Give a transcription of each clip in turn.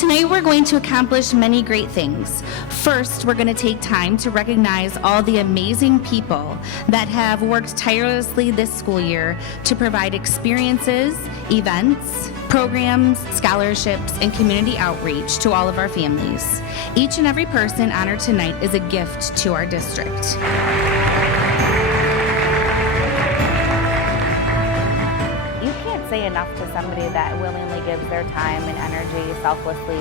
Tonight we're going to accomplish many great things. First, we're going to take time to recognize all the amazing people that have worked tirelessly this school year to provide experiences, events, programs, scholarships, and community outreach to all of our families. Each and every person honored tonight is a gift to our district. Say enough to somebody that willingly gives their time and energy selflessly,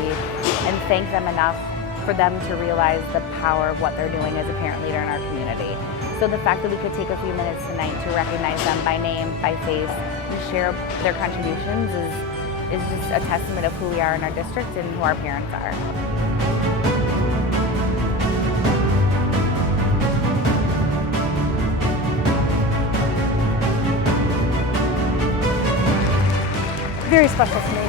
and thank them enough for them to realize the power of what they're doing as a parent leader in our community. So the fact that we could take a few minutes tonight to recognize them by name, by face, and share their contributions is just a testament of who we are in our district and who our parents are. Very special to me.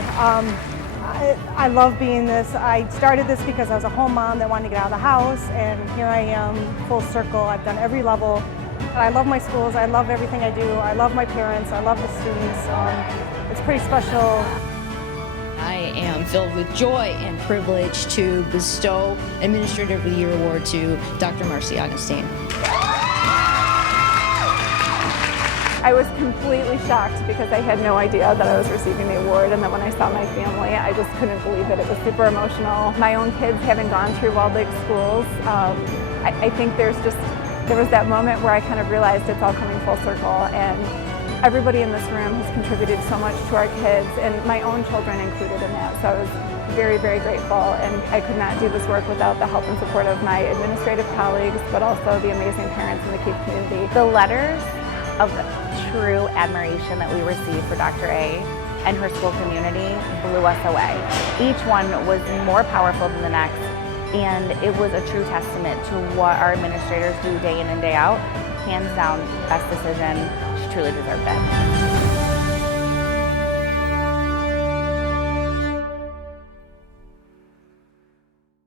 I love being this. I started this because I was a home mom that wanted to get out of the house, and here I am, full circle. I've done every level. I love my schools. I love everything I do. I love my parents. I love the students. It's pretty special. I am filled with joy and privilege to bestow Administrator of the Year Award to Dr. Marcy Augustine. I was completely shocked because I had no idea that I was receiving the award, and then when I saw my family, I just couldn't believe it. It was super emotional. My own kids having gone through Walled Lake schools, I think there was that moment where I kind of realized it's all coming full circle, and everybody in this room has contributed so much to our kids, and my own children included in that. So I was very, very grateful, and I could not do this work without the help and support of my administrative colleagues, but also the amazing parents in the Keith community. The letters of true admiration that we received for Dr. A and her school community blew us away. Each one was more powerful than the next, and it was a true testament to what our administrators do day in and day out. Hands down, best decision. She truly deserved it.